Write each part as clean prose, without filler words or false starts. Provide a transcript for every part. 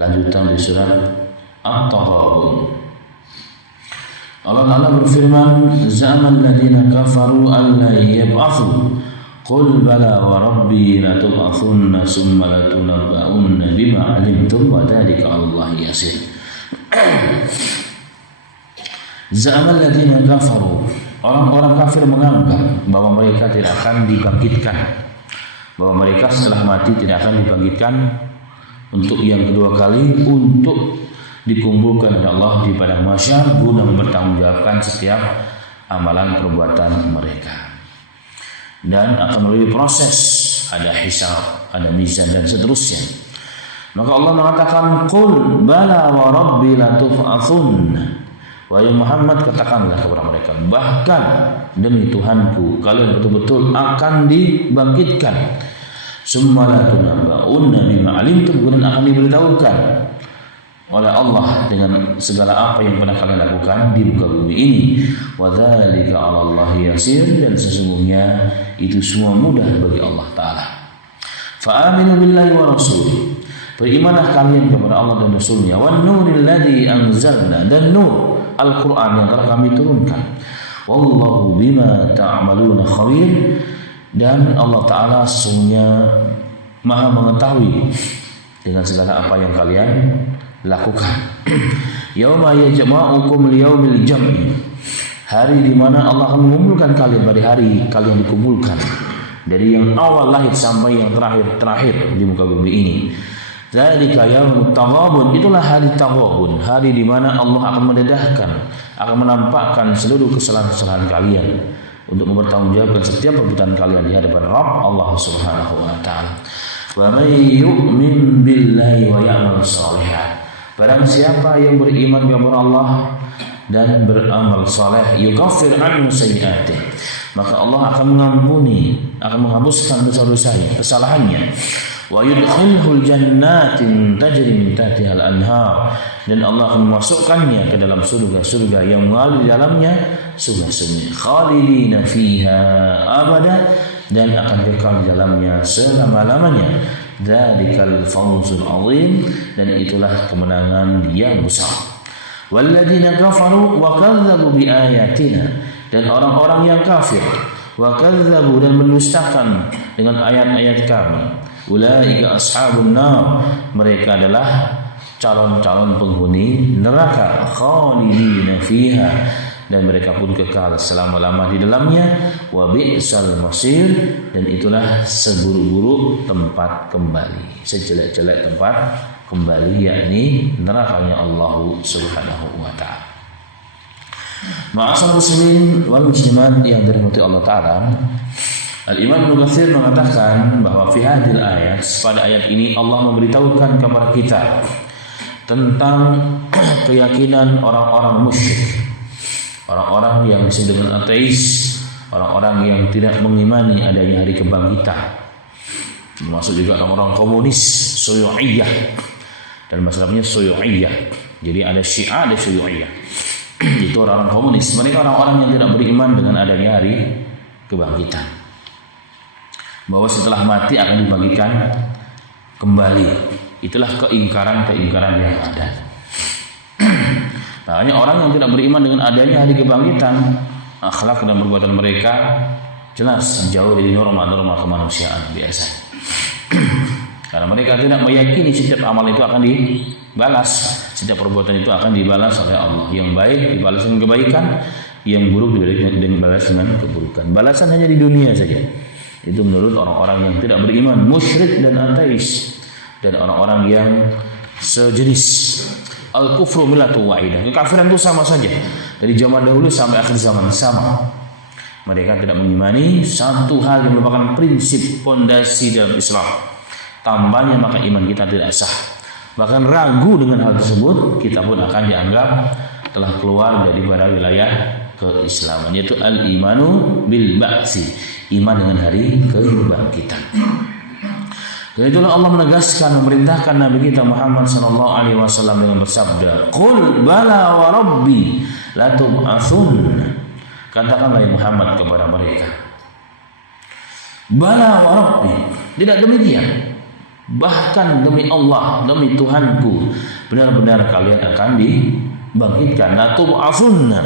Lanjutan di surat At-Taghabun. Allah Ta'ala berfirman, "Za'amal ladzina kafaru alla yab'atsu qul bala wa rabbi la tub'atsunna tsumma la tunabba'unna bima 'alimtum wa dzalika 'alallahi yasir." Za'amal ladzina kafaru, orang-orang kafir menganggap bahwa mereka tidak akan dibangkitkan, bahwa mereka setelah mati tidak akan dibangkitkan untuk yang kedua kali, untuk dikumpulkan oleh Allah di padang mahsyar guna mempertanggungjawabkan setiap amalan perbuatan mereka, dan akan melalui proses, ada hisab, ada mizan dan seterusnya. Maka Allah mengatakan, "Qul bala wa rabbi la tub'atsun." Wahai Muhammad, katakanlah kepada mereka, bahkan demi Tuhanku kalian betul-betul akan dibangkitkan. Summa la tunabba'unna bima 'alimtum, kemudian akan diberitahukan oleh Allah dengan segala apa yang pernah kalian lakukan di muka bumi ini. Wa dzalika 'alallahi yasir, dan sesungguhnya itu semua mudah bagi Allah Ta'ala. Fa aminu billahi wa rasulih, berimanlah kalian kepada Allah dan Rasulnya. Wan nuril ladzi anzalna, dan nur Al-Quran yang telah kami turunkan. Wallahu bima ta'maluna khabir, dan Allah Ta'ala sesungguhnya maha mengetahui dengan segala apa yang kalian lakukan. Yauma yajma'ukum liyaumil jam'i, hari di mana Allah akan mengumpulkan kalian pada hari kalian dikumpulkan, dari yang awal lahir sampai yang terakhir di muka bumi ini. Dzalika yaumut taghabun, itulah hari taghabun, hari di mana Allah akan mendedahkan, akan menampakkan seluruh kesalahan-kesalahan kalian untuk mempertanggungjawabkan setiap perbuatan kalian di hadapan Rabb Allah Subhanahu wa taala. Wa may yu'min billahi wa ya'mal shalihan, barang siapa yang beriman kepada Allah dan beramal saleh, yukaffir anhu sayyi'atihi, maka Allah akan mengampuni, akan menghapuskan dosa-dosanya, kesalahannya. Wa yudkhilhul jannatin tajri min tahtiha al-anhar, dan Allah akan memasukkannya ke dalam surga-surga yang mengalir di dalamnya sungai-sungai. Khalidina fiha abada, dan akan kekal di dalamnya selama-lamanya. Dzalikal fawzul azim, dan itulah kemenangan yang besar. Walladzina kafaru wa kadzdzabu biayatina, dan orang-orang yang kafir, wa kadzdzabu, dan mendustakan dengan ayat-ayat kami. Ulaika ashabun nar, mereka adalah calon-calon penghuni neraka. Khalidina fiha, dan mereka pun kekal selama-lama di dalamnya. Wa bi'sal masir, dan itulah seburuk-buruk tempat kembali, sejelek-jelek tempat kembali, yakni nerakanya Allah Subhanahu wa taala. Ma'asal muslimin wal muslimat yang dirahmati Allah Ta'ala, Al-Imam Ibnu Katsir mengatakan bahwa fi hadhil ayat, pada ayat ini Allah memberitahukan kepada kita tentang keyakinan orang-orang musyrik, orang-orang yang disebut dengan ateis, orang-orang yang tidak mengimani adanya hari kebangkitan, termasuk juga orang-orang komunis, Syu'iyah, dan masalahnya Syu'iyah. Jadi ada Syiah, ada Syu'iyah. Itu orang-orang komunis. Mereka orang-orang yang tidak beriman dengan adanya hari kebangkitan, bahwa setelah mati akan dibangkitkan kembali. Itulah keingkaran-keingkaran yang ada. Makanya orang yang tidak beriman dengan adanya hari kebangkitan, akhlak dan perbuatan mereka jelas jauh dari norma-norma kemanusiaan biasa. Karena mereka tidak meyakini setiap amal itu akan dibalas, setiap perbuatan itu akan dibalas oleh Allah. Yang baik dibalas dengan kebaikan, yang buruk dibalas dengan keburukan. Balasan hanya di dunia saja. Itu menurut orang-orang yang tidak beriman, musyrik dan ateis, dan orang-orang yang sejenis. Al-kufru millatu wahidah, kekafiran itu sama saja dari zaman dahulu sampai akhir zaman, sama. Mereka tidak mengimani satu hal yang merupakan prinsip fondasi dalam Islam. Tanpanya maka iman kita tidak sah. Bahkan ragu dengan hal tersebut, kita pun akan dianggap telah keluar dari wilayah keislaman, yaitu al-imanu bil ba'si, iman dengan hari kebangkitan. Dan itulah Allah menegaskan, memerintahkan Nabi kita Muhammad sallallahu alaihi wasallam dengan bersabda, "Qul bala wa rabbi la tub'atsun." Katakanlah ya Muhammad kepada mereka, bala wa rabbi, tidak demikian, bahkan demi Allah, demi Tuhanku, benar-benar kalian akan dibangkitkan. La tub'atsunna.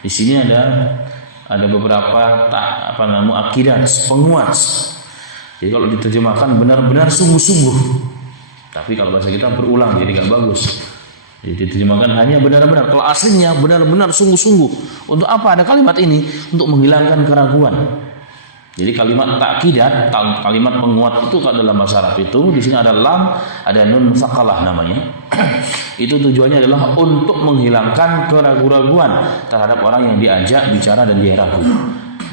Di sini ada beberapa akidah penguat. Jadi kalau diterjemahkan benar-benar sungguh-sungguh. Tapi kalau bahasa kita berulang jadi nggak bagus. Jadi diterjemahkan hanya benar-benar. Kalau aslinya benar-benar sungguh-sungguh. Untuk apa ada kalimat ini? Untuk menghilangkan keraguan. Jadi kalimat takidat, kalimat penguat itu kalau dalam bahasa Arab itu di sini ada lam, ada nun musaqqalah namanya. Itu tujuannya adalah untuk menghilangkan keraguan-raguan terhadap orang yang diajak bicara dan dia ragu.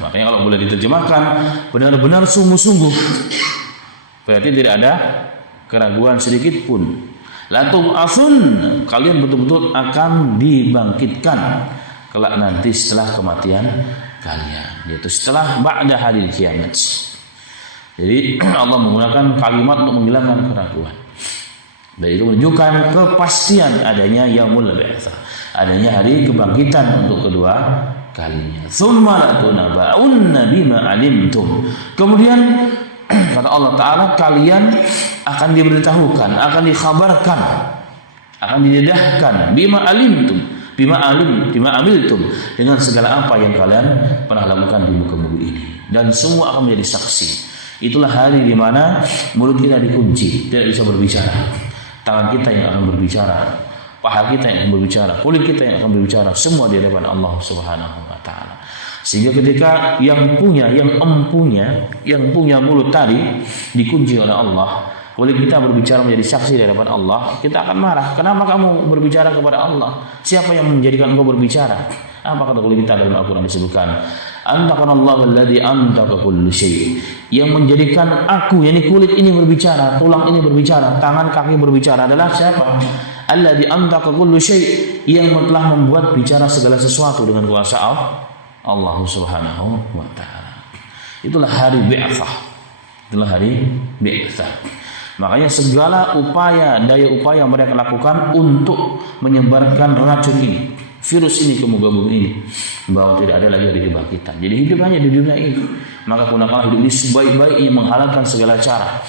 Makanya kalau boleh diterjemahkan benar-benar sungguh-sungguh, berarti tidak ada keraguan sedikit pun. La tub'atsun, kalian betul-betul akan dibangkitkan kelak nanti setelah kematian kalian, yaitu setelah ba'da hadil kiamat. Jadi Allah menggunakan kalimat untuk menghilangkan keraguan. Dan itu menunjukkan kepastian adanya yaumul ba'tsah, adanya hari kebangkitan untuk kedua kalinya. Tsumma latunaba'unna bima 'alimtum. Kemudian kata Allah Ta'ala, kalian akan diberitahukan, akan dikhabarkan, akan didedahkan bima amiltum, dengan segala apa yang kalian pernah lakukan di muka bumi ini, dan semua akan menjadi saksi. Itulah hari di mana mulut kita dikunci, tidak bisa berbicara, tangan kita yang akan berbicara, paha kita yang akan berbicara, kulit kita yang akan berbicara, semua di hadapan Allah Subhanahu wa taala. Sehingga ketika yang punya mulut tadi dikunci oleh Allah, boleh kita berbicara menjadi saksi di hadapan Allah, kita akan marah. Kenapa kamu berbicara kepada Allah? Siapa yang menjadikan engkau berbicara? Apa kata kulit kita dalam Al-Quran disebutkan? Antaqanallahu alladzi antaqa kulli syai'. Yang menjadikan aku, yakni kulit ini berbicara, tulang ini berbicara, tangan kaki berbicara adalah siapa? Alladzi antaqa kulli syai', yang telah membuat bicara segala sesuatu dengan kuasa Allah Subhanahu wa taala. Itulah hari bi'tsah. Itulah hari bi'tsah. Makanya segala daya upaya mereka lakukan untuk menyebarkan racun ini, virus ini ke muka bumi ini, bahwa tidak ada lagi hari kebangkitan. Jadi hidup hanya di dunia ini. Maka gunakanlah hidup ini sebaik-baiknya, menghalalkan segala cara.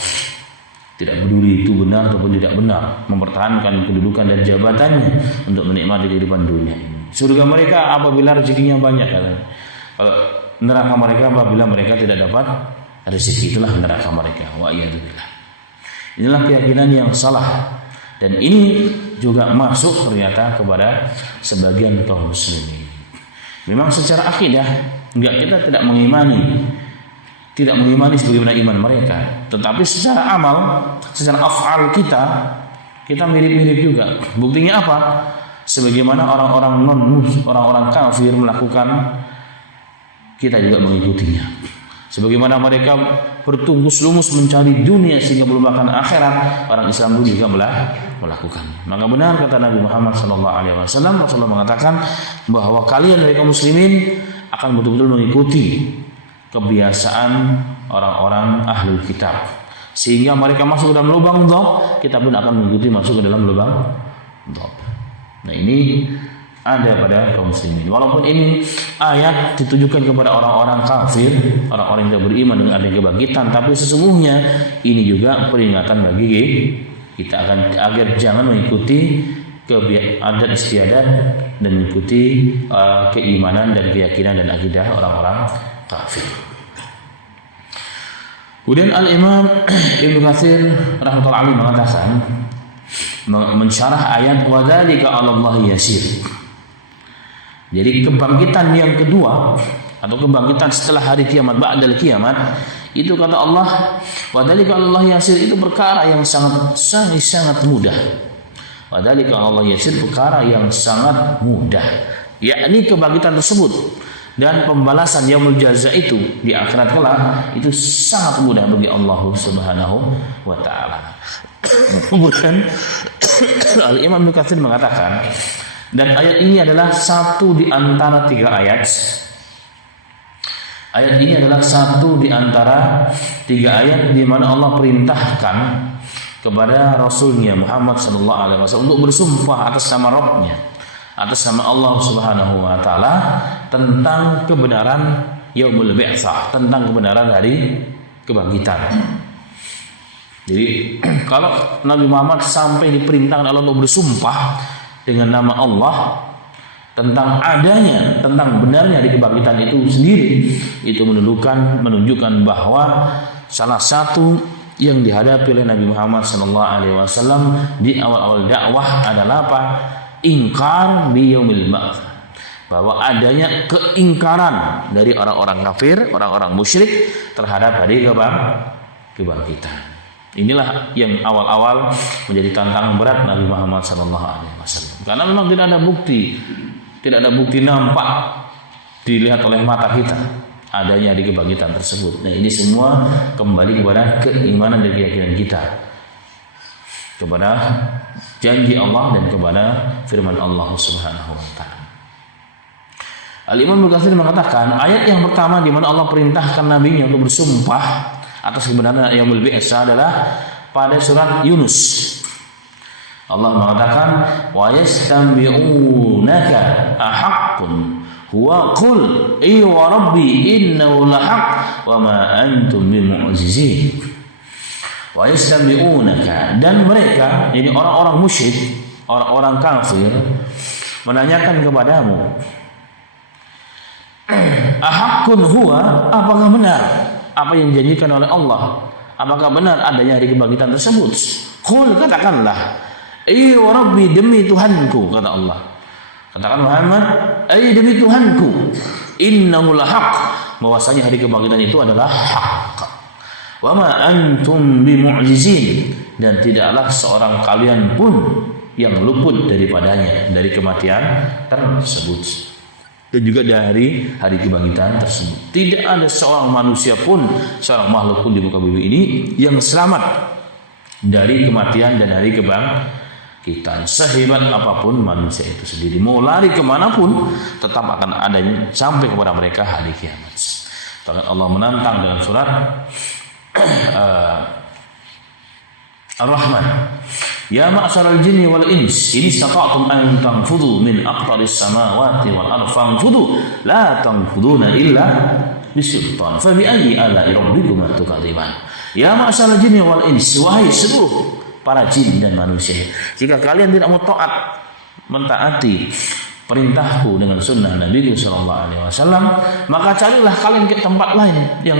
Tidak peduli itu benar ataupun tidak benar, mempertahankan kedudukan dan jabatannya untuk menikmati kehidupan dunia ini. Surga mereka apabila rezekinya banyak, kalau neraka mereka apabila mereka tidak dapat rezeki, itulah neraka mereka. Wa iyadzubillah. Inilah keyakinan yang salah, dan ini juga masuk ternyata kepada sebagian kaum muslimin. Memang secara akidah kita tidak mengimani sebagaimana iman mereka, tetapi secara amal, secara af'al kita mirip-mirip juga. Buktinya apa? Sebagaimana orang-orang kafir melakukan, kita juga mengikutinya. Sebagaimana mereka bertungkus-lumus mencari dunia sehingga melupakan akhirat, orang Islam pun juga melakukan. Maka benar kata Nabi Muhammad SAW, Rasulullah mengatakan bahwa kalian dari kaum muslimin akan betul-betul mengikuti kebiasaan orang-orang ahlul kitab, sehingga mereka masuk ke dalam lubang dhab, kita pun akan mengikuti masuk ke dalam lubang dhab. Nah, ini ada pada kaum muslimin. Walaupun ini ayat ditujukan kepada orang-orang kafir, orang-orang yang tidak beriman dengan adanya kebangkitan, tapi sesungguhnya ini juga peringatan bagi kita agar jangan mengikuti adat istiadat dan mengikuti keimanan dan keyakinan dan akidah orang-orang kafir. Kemudian Al-Imam Ibnu Katsir rahimahullah mengatakan, mensyarah ayat wa dzalika 'alallahi yasir. Jadi kebangkitan yang kedua atau kebangkitan setelah hari kiamat, ba'dal kiamat, itu kata Allah wa dzalika 'alallahi yasir, itu perkara yang sangat mudah. Wa dzalika 'alallahi yasir, perkara yang sangat mudah, yakni kebangkitan tersebut dan pembalasan yaumul jaza itu di akhirat kelak itu sangat mudah bagi Allah Subhanahu wa taala. Kemudian Al-Imam Ibnu Katsir mengatakan, dan ayat ini adalah satu di antara tiga ayat. Ayat ini adalah satu di antara tiga ayat di mana Allah perintahkan kepada Rasulnya Muhammad SAW untuk bersumpah atas nama Rabbnya, atas nama Allah Subhanahu wa taala, tentang kebenaran yaumul bi'tsah, tentang kebenaran hari kebangkitan. Jadi kalau Nabi Muhammad sampai diperintahkan Allah untuk bersumpah dengan nama Allah tentang adanya, tentang benarnya hari kebangkitan itu sendiri, itu menunjukkan bahwa salah satu yang dihadapi oleh Nabi Muhammad SAW di awal-awal dakwah adalah apa? Ingkar bi yaumil ba'ts, bahwa adanya keingkaran dari orang-orang kafir, orang-orang musyrik terhadap hari kebangkitan. Inilah yang awal-awal menjadi tantangan berat Nabi Muhammad SAW. Karena memang tidak ada bukti nampak dilihat oleh mata kita adanya di kebangkitan tersebut. Nah, ini semua kembali kepada keimanan dan keyakinan kita kepada janji Allah dan kepada firman Allah Subhanahu wa taala. Al-Imam Ibnu Katsir mengatakan ayat yang pertama di mana Allah perintahkan nabinya untuk bersumpah atas kebenaran yaumul bi'tsah adalah pada surat Yunus. Allah mengatakan wa yastanbi'unaka ahaqqun huwa qul wa rabbi innahu lahaq wa ma antum bimu'jizin. Wa yastanbi'unaka, dan mereka, jadi orang-orang musyrik, orang-orang kafir menanyakan kepadamu, ahaqqun huwa, apakah benar apa yang dijanjikan oleh Allah? Apakah benar adanya hari kebangkitan tersebut? Qul, katakanlah, wa rabbi, demi Tuhanku, kata Allah. Katakan Muhammad, demi Tuhanku, innahu lahaq, bahwasanya hari kebangkitan itu adalah hak. Wa ma antum bimu'jizin, dan tidaklah seorang kalian pun yang luput daripadanya, dari kematian tersebut. Dan juga dari hari kebangkitan tersebut. Tidak ada seorang manusia pun, seorang makhluk pun di muka bumi ini yang selamat dari kematian dan hari kebangkitan. Sehebat apapun manusia itu sendiri, mau lari kemanapun, tetap akan adanya sampai kepada mereka hari kiamat. Bahkan Allah menantang dalam surat Ar-Rahman, ya ma'syaral jinni wal ins in istata'tum an tanfudhu min aqtaris samawati wal ardi fanfudhu la tanfuduna illa bisultan fa bi ayyi ala'i rabbikum tukadziban. Ya ma'syaral jinni wal ins, wahai seluruh para jin dan manusia, jika kalian tidak mau taat, mentaati perintahku dengan sunnah Nabi sallallahu alaihi wasallam, maka carilah kalian ke tempat lain, yang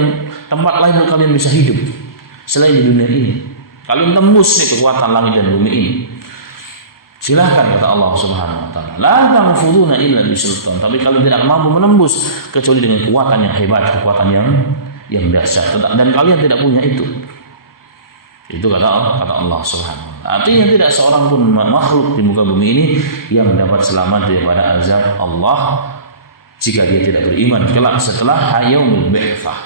tempat lain kalian bisa hidup selain di dunia ini. Kalian tembus nih kekuatan langit dan bumi ini. Silahkan, kata Allah Subhanahu wa taala. La tanfuduna illa bisultan, tapi kalian tidak mampu menembus kecuali dengan kekuatan yang hebat, kekuatan yang dahsyat. Dan kalian tidak punya itu. Itu kata Allah Subhanahu wa taala. Artinya tidak seorang pun makhluk di muka bumi ini yang dapat selamat daripada azab Allah jika dia tidak beriman kelak setelah yaumul bi'tsah.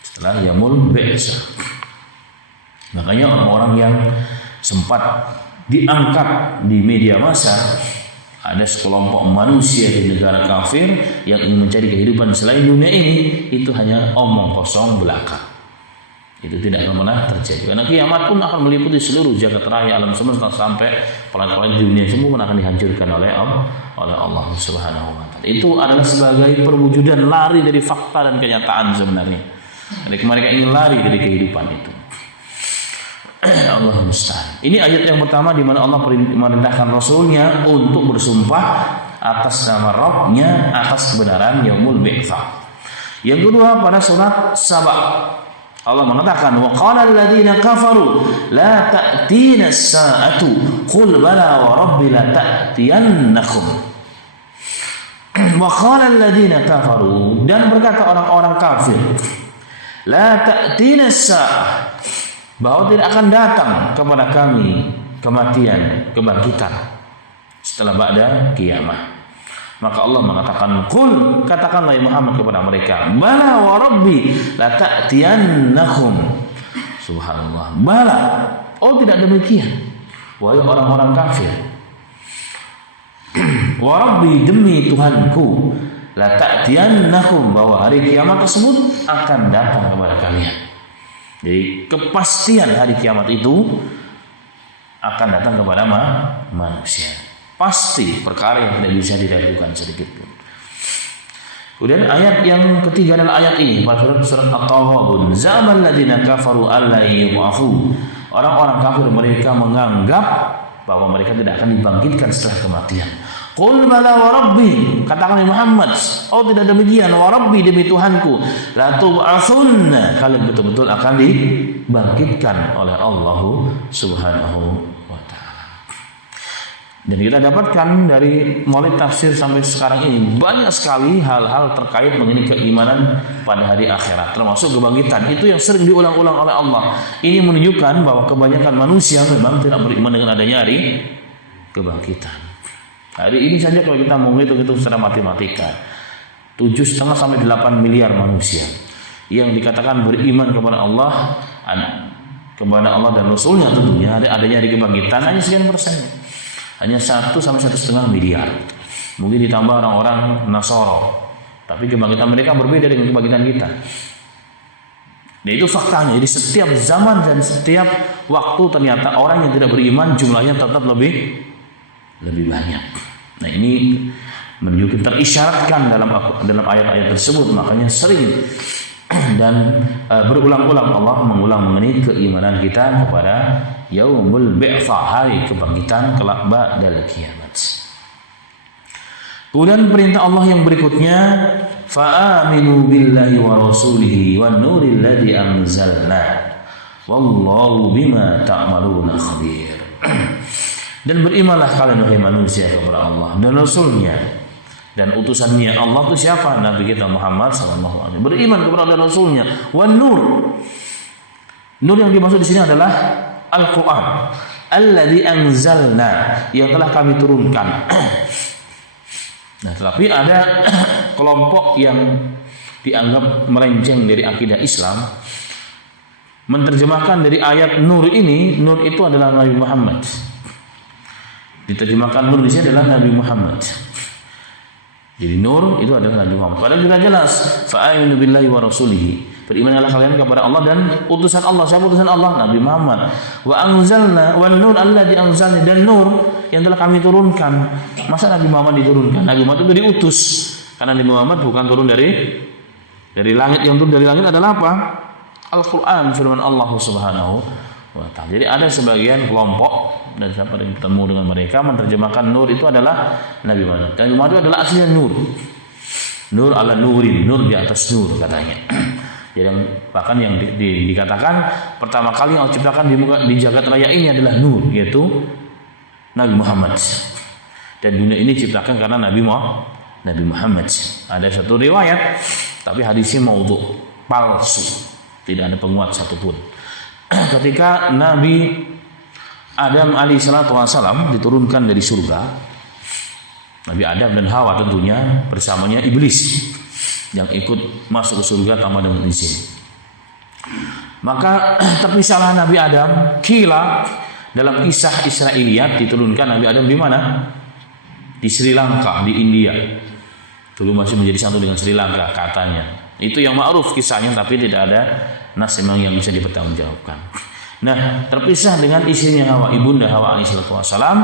Setelah yaumul bi'tsah. Makanya orang-orang yang sempat diangkat di media massa, ada sekelompok manusia di negara kafir yang ingin mencari kehidupan selain dunia ini, itu hanya omong kosong belaka. Itu tidak akan pernah terjadi. Karena kiamat pun akan meliputi seluruh jagat raya alam semesta, sampai planet-planet di dunia semua pun akan dihancurkan oleh Allah Subhanahu wa taala. Itu adalah sebagai perwujudan lari dari fakta dan kenyataan sebenarnya. Jadi mereka ingin lari dari kehidupan itu. Allah musta'an. Ini ayat yang pertama di mana Allah memerintahkan Rasulnya untuk bersumpah atas nama Rabbnya atas kebenaran yaumul bi'tsah. Yang kedua pada surat Saba, Allah mengatakan wa qala alladziina kafaru la ta'tina as-saa'atu qul bala wa rabbi la ta'tiyannakum. Wa qala alladziina kafaru, dan berkata orang-orang kafir, la ta'tina as-saa'ah, bahwa tidak akan datang kepada kami kematian, kebangkitan setelah ba'da kiamah. Maka Allah mengatakan, qul, katakanlah Muhammad kepada mereka, bala wa rabbi la ta'tiyannakum. Subhanallah, bala, oh tidak demikian, wahai orang-orang kafir. Wa rabbi, demi Tuhanku, la ta'tiyannakum, bahwa hari kiamat tersebut akan datang kepada kalian. Jadi kepastian hari kiamat itu akan datang kepada manusia. Pasti perkara yang tidak bisa diragukan sedikit pun. Kemudian ayat yang ketiga adalah ayat ini pada surat At-Taghabun. Za'amal ladzina kafaru alla yub'atsu. Orang-orang kafir mereka menganggap bahwa mereka tidak akan dibangkitkan setelah kematian. Qul bala wa rabbi, katakan Muhammad, oh tidak demikian, wa rabbi demi Tuhanku, la tub'atsunna, kalian betul-betul akan dibangkitkan oleh Allah Subhanahu wa taala. Dan kita dapatkan dari mulai tafsir sampai sekarang ini banyak sekali hal-hal terkait mengenai keimanan pada hari akhirat, termasuk kebangkitan. Itu yang sering diulang-ulang oleh Allah. Ini menunjukkan bahwa kebanyakan manusia memang tidak beriman dengan adanya hari kebangkitan. Hari ini saja kalau kita mau hitung secara matematika, 7,5 sampai 8 miliar manusia yang dikatakan beriman kepada Allah dan Rasulnya, tentunya adanya hari kebangkitan hanya sekian persen, hanya 1 sampai 1,5 miliar. Mungkin ditambah orang-orang Nasoro, tapi kebangkitan mereka berbeda dengan kebangkitan kita. Dan itu faktanya. Jadi setiap zaman dan setiap waktu ternyata orang yang tidak beriman jumlahnya tetap lebih banyak. Nah, ini menunjukkan, terisyaratkan dalam ayat-ayat tersebut. Makanya sering dan berulang-ulang Allah mengulang mengenai keimanan kita kepada yaumul bi'tsah, hari kebangkitan kelak ba'dal kiamat. Kemudian perintah Allah yang berikutnya, fa'aminu billahi wa rasulihi wan nuril ladzi anzalna wallahu bima ta'maluna khabir. Dan berimanlah kalian wahai manusia kepada Allah dan Rasulnya dan utusannya. Allah itu siapa? Nabi kita Muhammad SAW. Beriman kepada Allah dan Rasulnya. Wan nur. Nur yang dimaksud di sini adalah Al-Quran. Alladzi anzalna, yang telah kami turunkan. Nah, tetapi ada kelompok yang dianggap melenceng dari akidah Islam, menerjemahkan dari ayat nur ini, nur itu adalah Nabi Muhammad. Diterjemahkan nur di sini adalah Nabi Muhammad. Jadi nur itu adalah Nabi Muhammad. Padahal sudah jelas, fa'aminu billahi wa rasulihi. Berimanlah kalian kepada Allah dan utusan Allah. Siapa utusan Allah? Nabi Muhammad. Wa anzalna wan nur alladzi anzalna, dan nur yang telah kami turunkan. Masa Nabi Muhammad diturunkan? Nabi Muhammad itu diutus. Karena Nabi Muhammad bukan turun dari langit. Yang turun dari langit adalah apa? Al-Quran, firman Allah Subhanahu wa ta'ala. Jadi ada sebagian kelompok dan siapa yang bertemu dengan mereka menerjemahkan nur itu adalah Nabi Muhammad. Nabi Muhammad itu adalah aslinya nur. Nur ala nurin, nur di atas nur katanya. Jadi bahkan yang dikatakan pertama kali yang Allah ciptakan di jagat raya ini adalah nur, yaitu Nabi Muhammad. Dan dunia ini diciptakan karena Nabi Muhammad. Ada satu riwayat, tapi hadisnya maudhu, palsu, tidak ada penguat satupun. Ketika Nabi Adam alaihissalam diturunkan dari surga, Nabi Adam dan Hawa tentunya bersamanya iblis yang ikut masuk ke surga tanpa dengan izin. Maka terpisahlah Nabi Adam. Kila dalam kisah Israiliyat diturunkan Nabi Adam di mana? Di Sri Lanka, di India. Dulu masih menjadi satu dengan Sri Lanka katanya. Itu yang ma'ruf kisahnya, tapi tidak ada nas yang bisa dipertanggungjawabkan. Nah, terpisah dengan istrinya Hawa, ibunda Hawa alaihissalam.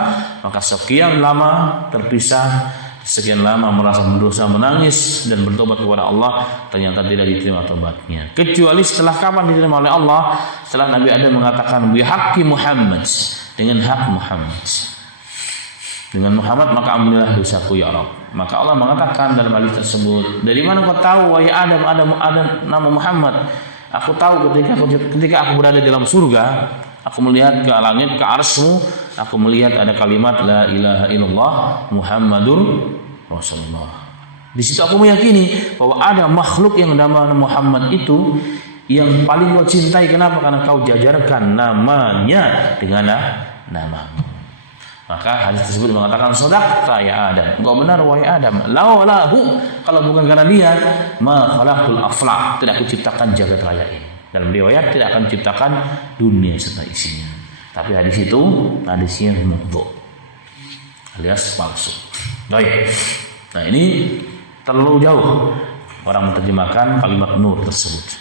Maka sekian lama terpisah, sekian lama merasa berdosa, menangis dan bertobat kepada Allah, ternyata tidak diterima tobatnya. Kecuali setelah kapan diterima oleh Allah? Setelah Nabi Adam mengatakan bihaqqi Muhammad, dengan hak Muhammad. Dengan Muhammad maka ampunilah dosaku ya Rabb. Maka Allah mengatakan dalam hadis tersebut, dari mana kau tahu wahai Adam nama Muhammad? Aku tahu ketika aku berada di dalam surga, aku melihat ke langit, ke arsy-Mu, aku melihat ada kalimat la ilaha illallah Muhammadur Rasulullah. Di situ aku meyakini bahwa ada makhluk yang nama Muhammad itu yang paling kau cintai. Kenapa? Karena kau jajarkan namanya dengan namamu. Maka hadis tersebut mengatakan sadaqta ya Adam, engkau benar wahai Adam, laulahu, kalau bukan karena dia, ma khalaqtul aflaq, tidak aku ciptakan jagat raya ini. Dalam riwayat tidak akan ciptakan dunia serta isinya. Tapi hadis itu hadisnya maudhu, alias palsu. Baik. Nah, ini terlalu jauh orang menerjemahkan kalimat nur tersebut.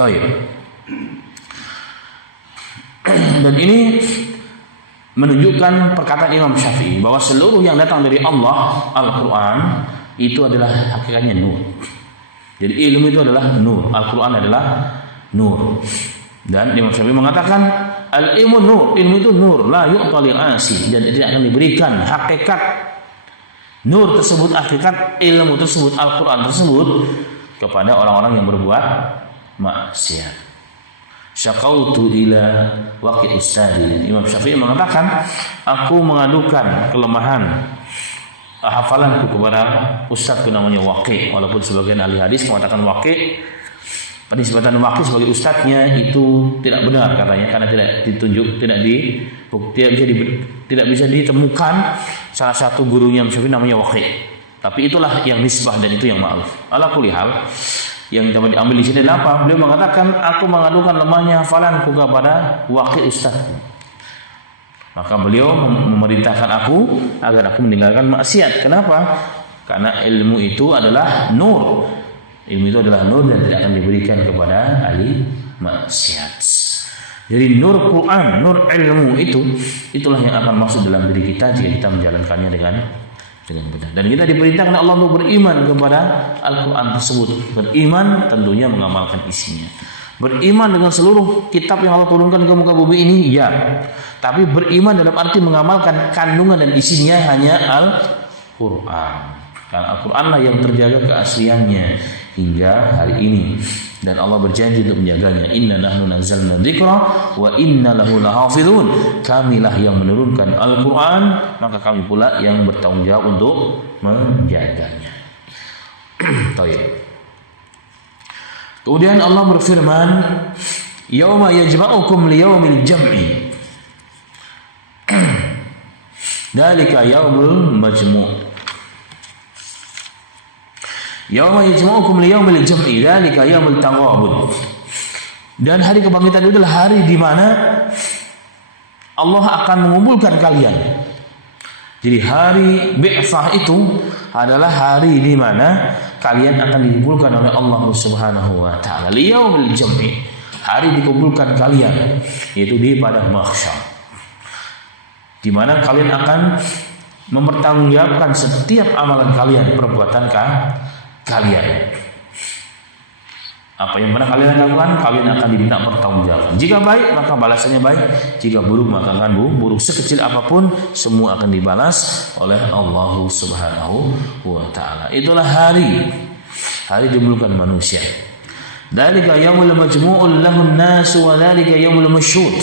Baik. Dan ini menunjukkan perkataan Imam Syafi'i bahwa seluruh yang datang dari Allah, Al-Quran, itu adalah hakikatnya nur. Jadi ilmu itu adalah nur, Al-Quran adalah nur. Dan Imam Syafi'i mengatakan al-ilmu nur, ilmu itu nur, la yu'tali asi, dan tidak akan diberikan hakikat nur tersebut, hakikat ilmu tersebut, Al-Quran tersebut kepada orang-orang yang berbuat maksiat. Syaqautu ila waqi ustadi. Imam Syafi'i mengatakan, aku mengadukan kelemahan hafalanku kepada ustadku namanya Waqi. Walaupun sebagian ahli hadis mengatakan Waqi, penisbatan Waqi sebagai ustadznya itu tidak benar katanya, karena tidak ditunjuk, tidak bisa ditemukan salah satu gurunya Imam Syafi'i namanya Waqi. Tapi itulah yang nisbah dan itu yang ma'ruf. Ala kulli hal, yang dapat diambil di sini adalah apa? Beliau mengatakan, aku mengadukan lemahnya hafalanku kepada Waqi ustadzku. Maka beliau memerintahkan aku agar aku meninggalkan maksiat. Kenapa? Karena ilmu itu adalah nur. Ilmu itu adalah nur dan tidak akan diberikan kepada ahli maksiat. Jadi nur Quran, nur ilmu itulah yang akan masuk dalam diri kita jika kita menjalankannya dengan benar. Dan kita diperintahkan Allah untuk beriman kepada Al-Quran tersebut. Beriman tentunya mengamalkan isinya. Beriman dengan seluruh kitab yang Allah turunkan ke muka bumi ini, ya. Tapi beriman dalam arti mengamalkan kandungan dan isinya hanya Al-Quran. Karena Al-Quran lah yang terjaga keasliannya hingga hari ini. Dan Allah berjanji untuk menjaganya. Inna nahnu nazzalna dzikra wa inna lahu lahafizun. Kamilah yang menurunkan Al-Quran, maka kami pula yang bertanggung jawab untuk menjaganya. Baik. Kemudian Allah berfirman, yauma yajma'ukum liyaumil jam'i. Dzalika yaumul majmu'. Yauma yajma'ukum liyaumil jam'i, dzalika yaumul taghabun. Dan hari kebangkitan itu adalah hari di mana Allah akan mengumpulkan kalian. Jadi hari bi'tsah itu adalah hari di mana kalian akan dikumpulkan oleh Allah Subhanahu wa taala. Liyaumil jam'i, hari dikumpulkan kalian, yaitu di padang mahsyar. Di mana kalian akan mempertanggungjawabkan setiap amalan kalian, perbuatan kalian. Apa yang pernah kalian lakukan, kalian akan diminta pertanggungjawaban. Jika baik, maka balasannya baik. Jika buruk, maka akan buruk. Sekecil apapun, semua akan dibalas oleh Allah Subhanahu wa taala. Itulah hari dimulukan manusia. Dzalika yaumul majmu'ul lahun nas wa dzalika yaumul masyhud.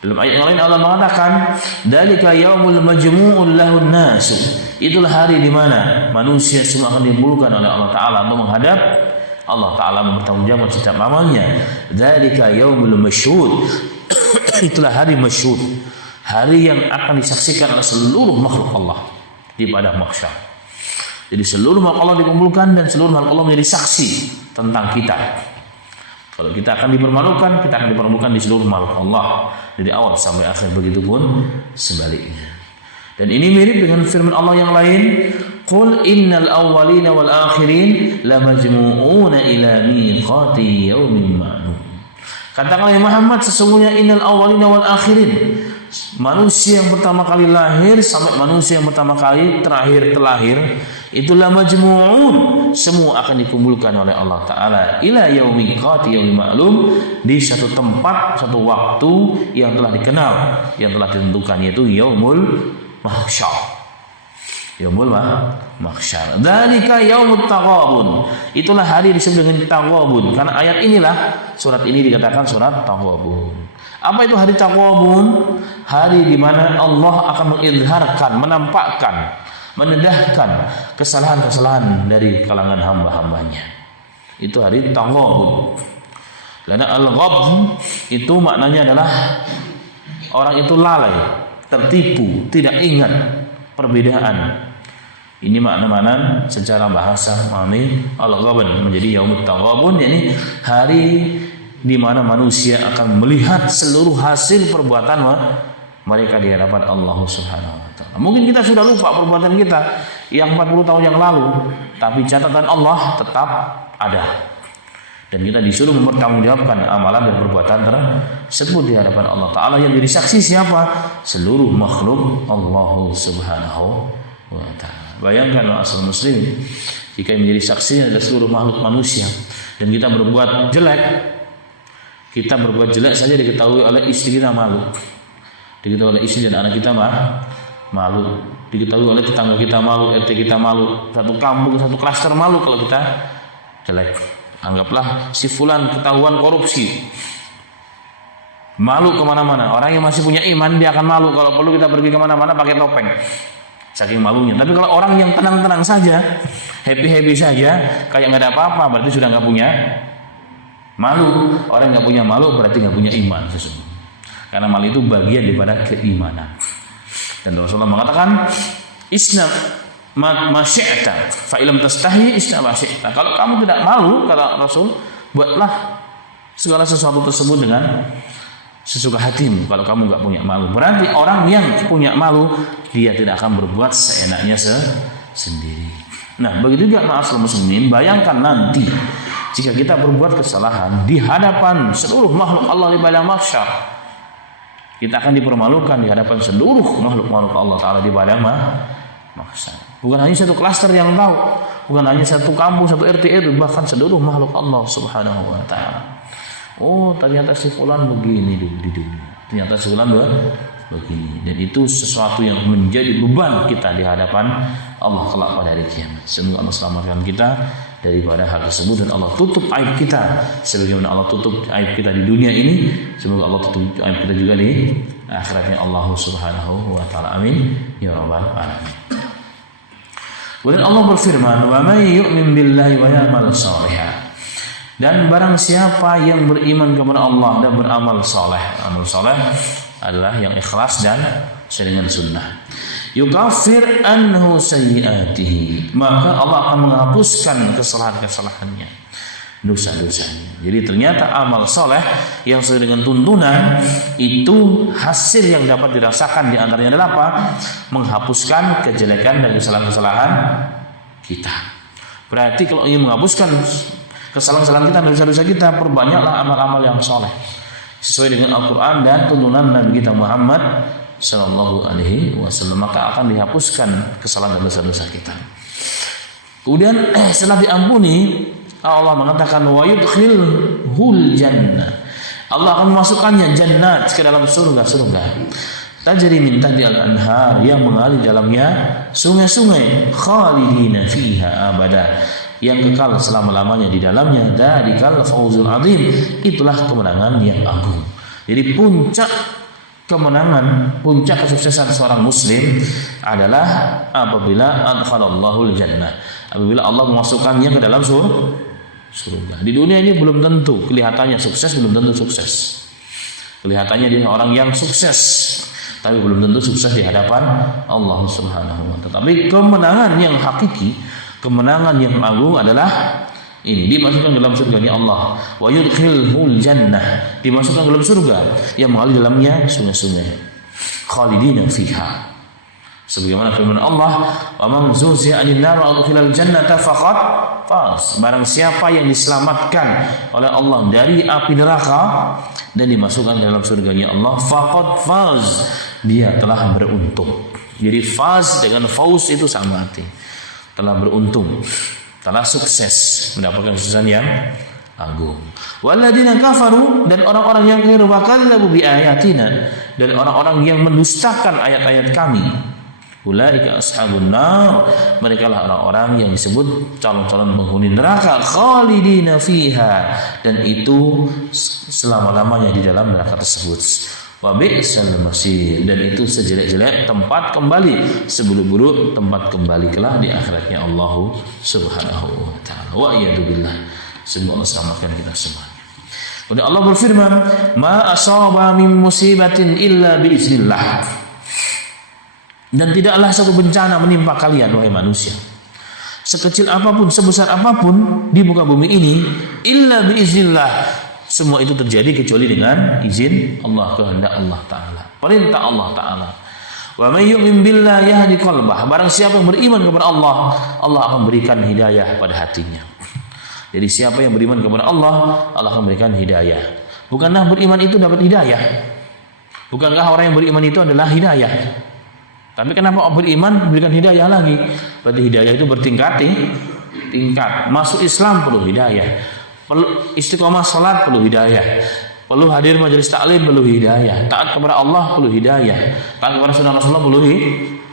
Dalam ayat yang lain Allah mengatakan, dzalika yaumul majmu'ul lahun nas. Itulah hari di mana manusia semua akan dimulukan oleh Allah taala untuk menghadap Allah Ta'ala, mempertanggungjawabkan setiap amalnya. Dzalika yaumul masyhud. Itulah hari masyhud, hari yang akan disaksikan oleh seluruh makhluk Allah di padang mahsyar. Jadi seluruh makhluk Allah dikumpulkan dan seluruh makhluk Allah menjadi saksi tentang kita. Kalau kita akan dipermalukan, kita akan dipermalukan di seluruh makhluk Allah dari awal sampai akhir, begitu pun sebaliknya. Dan ini mirip dengan firman Allah yang lain, qul innal awwalina wal akhirin lamajmu'una ila miqati yaumin ma'lum. Katakanlah ya Muhammad, sesungguhnya innal awwalina wal akhirin, manusia yang pertama kali lahir sampai manusia yang pertama kali terakhir terlahir, itu lamajmu'un, semua akan dikumpulkan oleh Allah Ta'ala ila yaumiqati yaumin ma'lum, di satu tempat, satu waktu yang telah dikenal, yang telah ditentukan, yaitu yaumul mahsyar. Yaumul mahsyar. Dzalika yaumut taghabun. Itulah hari disebut dengan taghabun. Karena ayat inilah, surat ini dikatakan surat taghabun. Apa itu hari taghabun? Hari di mana Allah akan mengizharkan, menampakkan, mendedahkan kesalahan-kesalahan dari kalangan hamba-hambanya. Itu hari taghabun. Karena al-ghabn itu maknanya adalah orang itu lalai, tertipu, tidak ingat perbedaan. Ini makna-makna secara bahasa makna al-ghabn menjadi yaumut taghabun, yakni hari di mana manusia akan melihat seluruh hasil perbuatan mereka di hadapan Allah Subhanahu wa taala. Mungkin kita sudah lupa perbuatan kita yang 40 tahun yang lalu, tapi catatan Allah tetap ada. Dan kita disuruh mempertanggungjawabkan amalan dan perbuatan tersebut di hadapan Allah Ta'ala. Yang jadi saksi siapa? Seluruh makhluk Allah Subhanahu wa ta'ala. Bayangkan asal muslim, jika yang menjadi saksi adalah seluruh makhluk manusia dan kita berbuat jelek, saja diketahui oleh istri kita malu, diketahui oleh istri dan anak kita malu, diketahui oleh tetangga kita malu, RT kita malu, satu kampung, satu klaster malu kalau kita jelek. Anggaplah si fulan ketahuan korupsi, malu kemana-mana. Orang yang masih punya iman dia akan malu kalau perlu kita pergi kemana-mana pakai topeng, saking malunya. Tapi kalau orang yang tenang-tenang saja, happy saja, kayak nggak ada apa-apa, berarti sudah nggak punya malu. Orang nggak punya malu berarti nggak punya iman sesungguhnya. Karena malu itu bagian daripada keimanan. Dan Rasulullah mengatakan, isna ma syi'ta fa illam tastahi isna ma syi'ta. Kalau kamu tidak malu, kata Rasul, buatlah segala sesuatu tersebut dengan sesuka hatimu. Kalau kamu nggak punya malu, berarti orang yang punya malu dia tidak akan berbuat seenaknya sendiri. Nah, begitu juga ma'asyiral muslimin, bayangkan nanti jika kita berbuat kesalahan di hadapan seluruh makhluk Allah di padang mahsyar, kita akan dipermalukan di hadapan seluruh makhluk Allah Ta'ala di padang mahsyar. Bukan hanya satu klaster yang tahu, bukan hanya satu kampung, satu RT itu, bahkan seluruh makhluk Allah Subhanahu wa Ta'ala. Oh, ternyata si fulan begini di dunia. Ternyata si fulan begini. Dan itu sesuatu yang menjadi beban kita di hadapan Allah kelak pada hari kiamat. Semoga Allah selamatkan kita daripada hal tersebut dan Allah tutup aib kita sebagaimana Allah tutup aib kita di dunia ini. Semoga Allah tutup aib kita juga di akhiratnya Allah Subhanahu wa Ta'ala. Amin ya rabbal alamin. Kemudian Allah berfirman, "Wa may yu'min billahi wa ya'mal shalihan." Dan barang siapa yang beriman kepada Allah dan beramal saleh. Amal saleh adalah yang ikhlas dan sesuai dengan sunnah. Yukaffir anhu sayyi'atihi. Maka Allah akan menghapuskan kesalahan-kesalahannya, dosa-dosanya. Jadi ternyata amal saleh yang sesuai dengan tuntunan itu hasil yang dapat dirasakan di antaranya adalah apa? Menghapuskan kejelekan dan kesalahan-kesalahan kita. Berarti kalau ingin menghapuskan kesalahan-kesalahan kita dan dosa-dosa kita, perbanyaklah amal-amal yang soleh sesuai dengan Al-Quran dan tuntunan Nabi kita Muhammad Sallallahu Alaihi Wasallam, maka akan dihapuskan kesalahan dan dosa-dosa kita. Kemudian setelah diampuni, Allah mengatakan wa yudkhilhul jannah. Allah akan memasukkannya jannat ke dalam surga-surga. Tajri min tahtiha al-anhar, yang mengalir dalamnya sungai-sungai, khalidina fiha abada, yang kekal selama-lamanya di dalamnya. Dzalika al-fawzul azim, itulah kemenangan yang agung. Jadi puncak kemenangan, puncak kesuksesan seorang muslim adalah apabila adkhalallahul jannah, apabila Allah memasukkannya ke dalam surga. Di dunia ini belum tentu kelihatannya sukses, belum tentu sukses. Kelihatannya dia orang yang sukses, tapi belum tentu sukses di hadapan Allah Subhanahu wa Ta'ala. Tapi kemenangan yang hakiki, kemenangan yang agung adalah ini, dimasukkan ke dalam surga Allah. Wa yudkhilhul jannah, dimasukkan ke dalam surga yang mengalir dalamnya sungai-sungai. Khalidina fiha. Sebagaimana firman Allah, "Wa man zuziya 'anil nar wa udkhilal jannata faqad faz." Barang siapa yang diselamatkan oleh Allah dari api neraka dan dimasukkan ke dalam surganya Allah, faqad faz, dia telah beruntung. Jadi faz dengan fauz itu sama arti. Telah beruntung, telah sukses, mendapatkan kesuksesan yang agung. Walladzina kafaru, dan orang-orang yang kafir, wa kadzabu bi ayatina, dan orang-orang yang mendustakan ayat-ayat kami. Ulaika ashabun nar, mereka lah orang-orang yang disebut calon-calon penghuni neraka, khalidina fiha, dan itu selama-lamanya di dalam neraka tersebut. Wa bi'sal masir, dan itu sejelek-jelek tempat kembali, seburuk-buruk tempat kembali kelak di akhiratnya Allah Subhanahu wa Ta'ala. Wa iyadu billah. Semoga Allah selamatkan kita semuanya. Kemudian Allah berfirman, "Ma asaba min musibatin illa biiznillah." Dan tidaklah satu bencana menimpa kalian wahai manusia, sekecil apapun, sebesar apapun di muka bumi ini, illa biiznillah, semua itu terjadi kecuali dengan izin Allah, kehendak Allah Ta'ala, perintah Allah Ta'ala. Wa may yu'min billahi yahdi qalbah, barang siapa yang beriman kepada Allah, Allah akan berikan hidayah pada hatinya. Jadi siapa yang beriman kepada Allah, Allah akan berikan hidayah. Bukankah beriman itu dapat hidayah? Bukankah orang yang beriman itu adalah hidayah? Tapi kenapa beriman berikan hidayah lagi? Berarti hidayah itu tingkat. Masuk Islam perlu hidayah. Perlu istiqomah salat perlu hidayah. Perlu hadir majelis taklim perlu hidayah. Taat kepada Allah perlu hidayah. Taat kepada sunnah Rasulullah perlu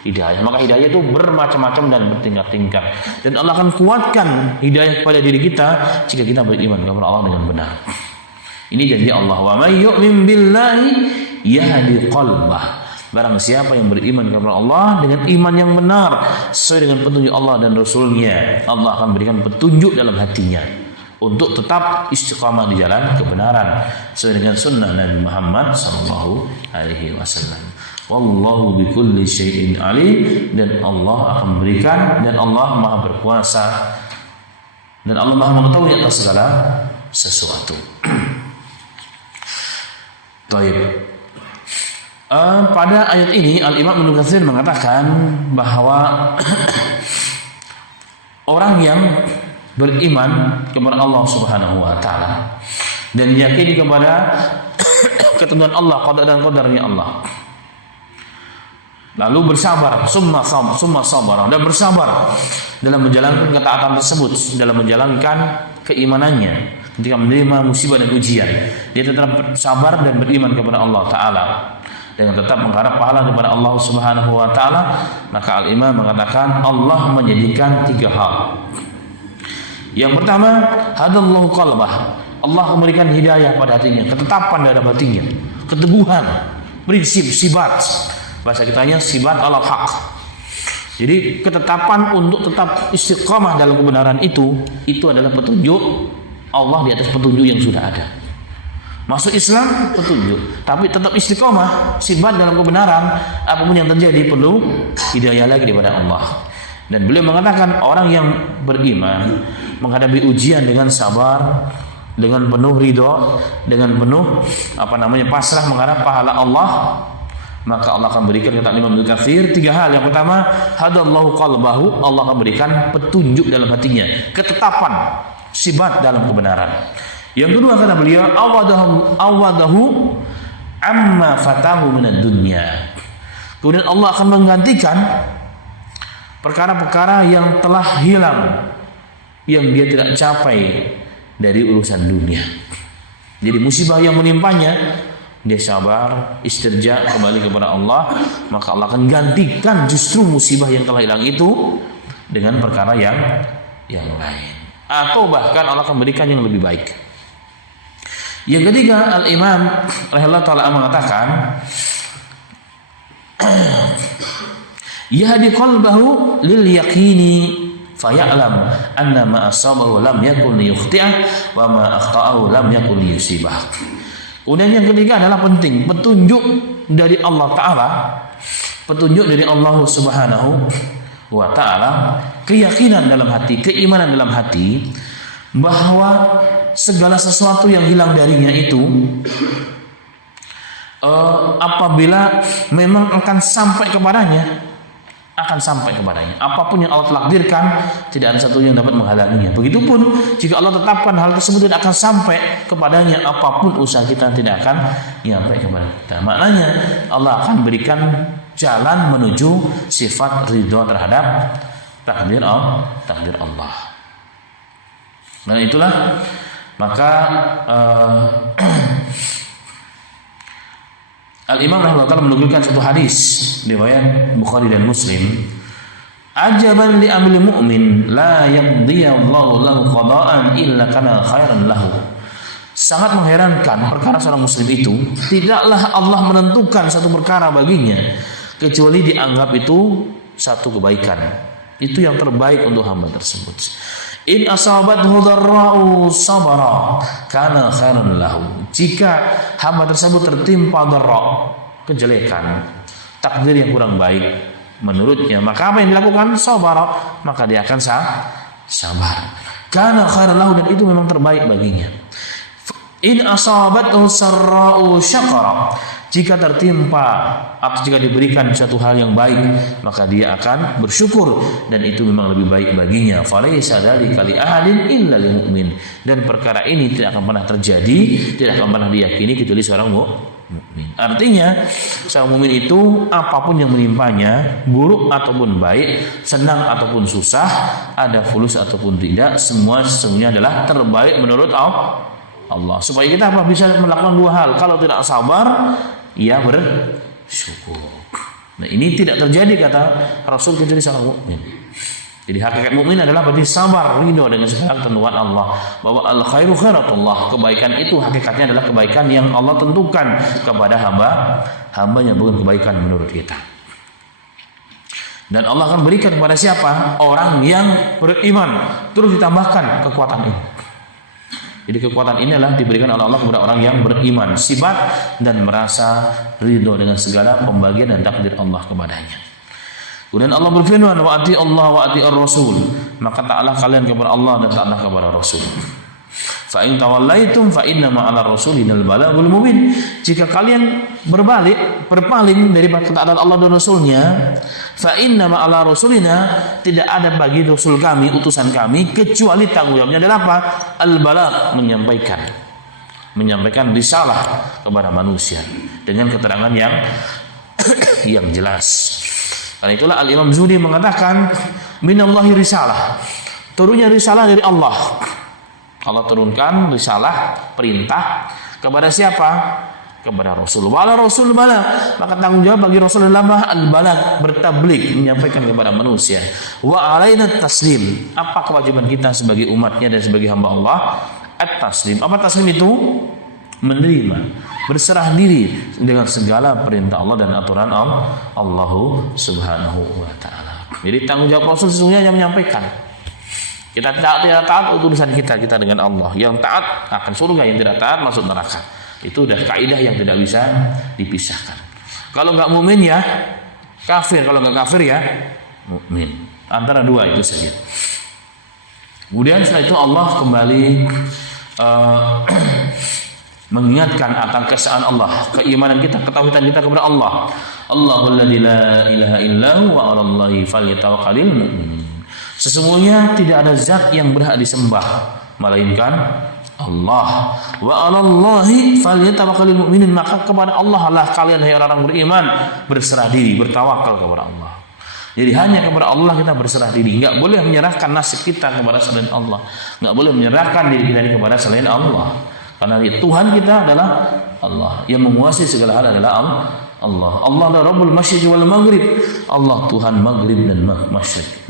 hidayah. Maka hidayah itu bermacam-macam dan bertingkat-tingkat. Dan Allah akan kuatkan hidayah kepada diri kita jika kita beriman kepada Allah dengan benar. Ini janji Allah. Wa may yu'min billahi yahdi qalbah. Barang siapa yang beriman kepada Allah dengan iman yang benar sesuai dengan petunjuk Allah dan Rasulnya, Allah akan berikan petunjuk dalam hatinya untuk tetap istiqamah di jalan kebenaran sesuai dengan sunnah Nabi Muhammad SAW. Wallahu bikulli syai'in alim, dan Allah akan memberikan, dan Allah Maha berkuasa, dan Allah Maha mengetahui atas segala sesuatu. Baik. Pada ayat ini Al-Imam Ibnu Katsir mengatakan bahwa orang yang beriman kepada Allah Subhanahu wa taala dan yakin kepada ketentuan Allah, qada dan qadarnya Allah, lalu bersabar, summa sabar, dan bersabar dalam menjalankan ketaatan tersebut, dalam menjalankan keimanannya ketika menerima musibah dan ujian, dia tetap sabar dan beriman kepada Allah taala dengan tetap mengharap pahala kepada Allah Subhanahu wa taala. Maka Al-Imam mengatakan Allah menjadikan 3 hal. Yang pertama, hadallahu qalbah. Allah memberikan hidayah pada hatinya, ketetapan dalam hatinya, keteguhan, prinsip, sibat. Bahasa kitanya sibat alal haq. Jadi ketetapan untuk tetap istiqamah dalam kebenaran itu adalah petunjuk Allah di atas petunjuk yang sudah ada. Masuk Islam petunjuk, tapi tetap istiqomah, sibat dalam kebenaran, apapun yang terjadi perlu hidayah lagi daripada Allah. Dan beliau mengatakan orang yang beriman menghadapi ujian dengan sabar, dengan penuh ridho, dengan penuh pasrah mengharap pahala Allah, maka Allah akan berikan, kata Imam Ibnu Katsir, 3 hal. Yang pertama, hadallahu qalbahu, Allah akan berikan petunjuk dalam hatinya, ketetapan, sibat dalam kebenaran. Yang kedua, kata beliau, awadahu amma fatahu minad dunya. Kemudian Allah akan menggantikan perkara-perkara yang telah hilang, yang dia tidak capai dari urusan dunia. Jadi musibah yang menimpanya, dia sabar, istirja, kembali kepada Allah, maka Allah akan gantikan justru musibah yang telah hilang itu dengan perkara yang lain, atau bahkan Allah akan berikan yang lebih baik. Yang ketiga, Al-Imam rahimahullah ta'ala mengatakan yahdi qalbahu lil yaqini faya'lam anna ma asabahu lam yakun liyukhti'ah wa ma akhta'ahu lam yakun liyusibah. Kemudian yang ketiga adalah penting, petunjuk dari Allah Ta'ala, petunjuk dari Allah Subhanahu wa Ta'ala, keyakinan dalam hati, keimanan dalam hati bahwa segala sesuatu yang hilang darinya itu apabila memang akan sampai kepadanya, apapun yang Allah takdirkan, tidak ada satu yang dapat menghalanginya. Begitupun jika Allah tetapkan hal tersebut tidak akan sampai kepadanya, apapun usaha kita tidak akan sampai kepada kita. Maknanya Allah akan berikan jalan menuju sifat ridho terhadap takdir Allah. Nah itulah, maka Al-Imam rahimahullah ta'ala menukilkan satu hadis riwayat Bukhari dan Muslim. Ajaban li amil mu'min la yaqdiyallahu lahu qada'an illa kana khairan lahu. Sangat mengherankan perkara seorang muslim itu, tidaklah Allah menentukan satu perkara baginya kecuali dianggap itu satu kebaikan. Itu yang terbaik untuk hamba tersebut. In asabathu dharra'u sabara kana khairan lahu. Jika hamba tersebut tertimpa dharra, kejelekan, takdir yang kurang baik menurutnya, maka apa yang dilakukan? Sabara, maka dia akan sabar. Kana khairan lahu, dan itu memang terbaik baginya. In asabathu sarra'u syakara. Jika tertimpa atau jika diberikan suatu hal yang baik, maka dia akan bersyukur, dan itu memang lebih baik baginya. Falaysa dzalika li ahadin illa lil mu'min. Dan perkara ini tidak akan pernah terjadi, tidak akan pernah diyakini kecuali seorang mukmin. Artinya seorang mukmin itu apapun yang menimpanya, buruk ataupun baik, senang ataupun susah, ada fulus ataupun tidak, semua sesungguhnya adalah terbaik menurut Allah. Supaya kita bisa melakukan dua hal. Kalau tidak sabar, ya bersyukur. Nah, ini tidak terjadi kata Rasul kecuali seorang mukmin. Jadi hakikat mukmin adalah berarti sabar, ridho dengan segala ketentuan Allah. Bahwa al khairu khairatullah, kebaikan itu hakikatnya adalah kebaikan yang Allah tentukan kepada hambanya, bukan kebaikan menurut kita. Dan Allah akan berikan kepada siapa? Orang yang beriman. Terus ditambahkan kekuatan ini. Jadi kekuatan ini adalah diberikan oleh Allah kepada orang yang beriman, sifat dan merasa ridho dengan segala pembagian dan takdir Allah kepadanya. Kemudian Allah berfirman, wa ati Allah wa ati ar-rasul, maka taatlah kalian kepada Allah dan taatlah kepada Rasul. Fa in tawallaitum fa inna ma'al rasulinal balagul mubin. Jika kalian berpaling dari ketaatan Allah dan Rasulnya, fa inna ma'al rasulina, tidak ada bagi Rasul kami, utusan kami, kecuali tanggung jawabnya adalah apa? Al-balag, menyampaikan risalah kepada manusia dengan keterangan yang jelas. Karena itulah Al-Imam Zuhri mengatakan minallahi risalah, turunnya risalah dari Allah. Allah turunkan risalah, perintah kepada siapa? Kepada Rasul. Wala Rasul balag, maka tanggung jawab bagi Rasul adalah al-balag, bertabligh, menyampaikan kepada manusia. Wa alaina taslim, apa kewajiban kita sebagai umatnya dan sebagai hamba Allah? At-taslim. Apa taslim itu? Menerima, berserah diri dengan segala perintah Allah dan aturan Allah Subhanahu wa taala. Jadi tanggung jawab Rasul sesungguhnya yang menyampaikan. Kita tidak taat urusan kita dengan Allah. Yang taat akan surga, yang tidak taat masuk neraka. Itu udah kaidah yang tidak bisa dipisahkan. Kalau enggak mukmin ya kafir, kalau enggak kafir ya mukmin. Antara dua itu saja. Kemudian setelah itu Allah kembali mengingatkan akan keesaan Allah, keimanan kita, ketauhidan kita kepada Allah. Allahul ladzi la ilaha illahu wa 'alallahi falyatawakkalul mu'minun. Sesungguhnya tidak ada zat yang berhak disembah melainkan Allah. Wa 'alallahi falyatawakkalul mu'minun, maka kepada Allah lah kalian hai orang beriman berserah diri, bertawakal kepada Allah. Jadi hanya kepada Allah kita berserah diri. Enggak boleh menyerahkan nasib kita kepada selain Allah. Enggak boleh menyerahkan diri kita kepada selain Allah. Karena Tuhan kita adalah Allah, yang menguasai segala hal adalah Allah. Allah adalah Rabbul Masyriq wal Maghrib. Allah Tuhan Maghrib dan Masyriq.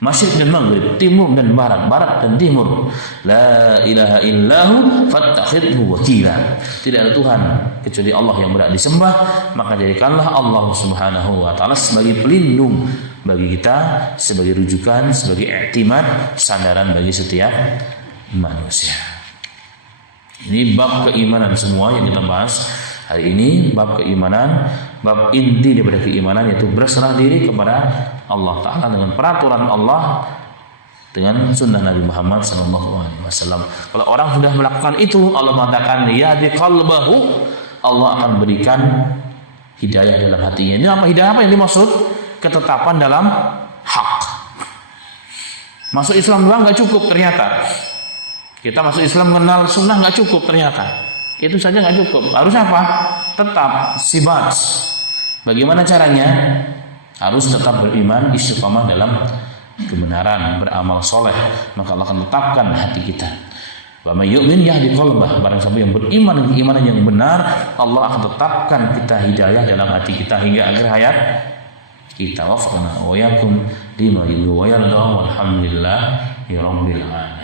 Masyriq dan Maghrib, timur dan barat, barat dan timur. La ilaha illahu fattakhidhu wakila. Tidak ada Tuhan kecuali Allah yang berhak disembah, maka jadikanlah Allah Subhanahu wa taala sebagai pelindung bagi kita, sebagai rujukan, sebagai i'timad, sandaran bagi setiap manusia. Ini bab keimanan semua yang kita bahas hari ini, bab keimanan, bab inti daripada keimanan yaitu berserah diri kepada Allah Ta'ala dengan peraturan Allah, dengan sunnah Nabi Muhammad SAW. Kalau orang sudah melakukan itu, Allah mengatakan yahdi qalbahu, Allah akan berikan hidayah dalam hatinya. Ini apa hidayah? Apa yang dimaksud? Ketetapan dalam hak. Masuk Islam doang nggak cukup ternyata. Kita masuk Islam mengenal sunnah nggak cukup ternyata. Itu saja nggak cukup. Harus apa? Tetap sibat. Bagaimana caranya? Harus tetap beriman, istiqamah dalam kebenaran, beramal soleh. Maka Allah akan tetapkan hati kita. Wa may yu'min yahdi qalbah. Barang siapa yang beriman dengan keimanan yang benar, Allah akan tetapkan kita hidayah dalam hati kita hingga akhir hayat kita. Wafaqna wa yakum lima yuhibbu wa yarda. Walhamdulillah ya rabbil alamin.